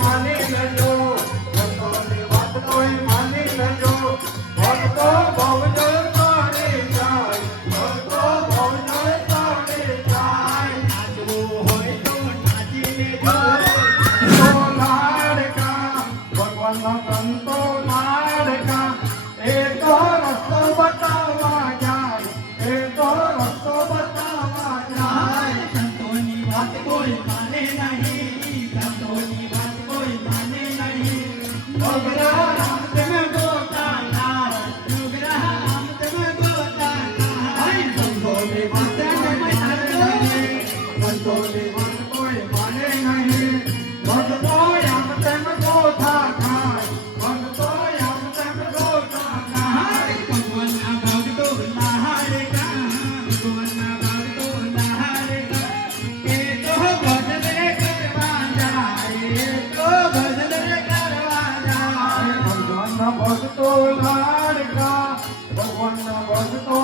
માની લેજો, ભક્તોની વાત કોઈ માની લેજો. ભક્તો ભવજળ તારી જાય, ભક્તો ભવજળ તારી જાય. નાચવું હોય તો નાચી લેજો. સંતો લાડકા, ભગવાનના સંતો લાડકા, એ તો રસ્તો બતાવવા જાય, એ તો રસ્તો બતાવવા જાય. સંતોની વાત કોઈ માને નહીં, સંતોની વાત કોઈ માને નહીં. ડોગરા રામ તમે ગોતા લાવ, ડોગરા આમ તમે ગોતા લાવ. સંતોની વાત કોઈ માને નહીં, સંતોની વાત કોઈ માને નહીં. ભક્તો આમ તેમ ગોથા ખાય, ભક્તો આમ તેમ ગોથા ખાય. ભગવાનના ભક્તો લહાડકા, ભગવાનના ભક્તો લહાડકા. એ તો ભજન કરવા જાય, એ તો ભજન કરવા જાય. ભગવાનના ભક્તો લાડકા, ભગવાનના ભક્તો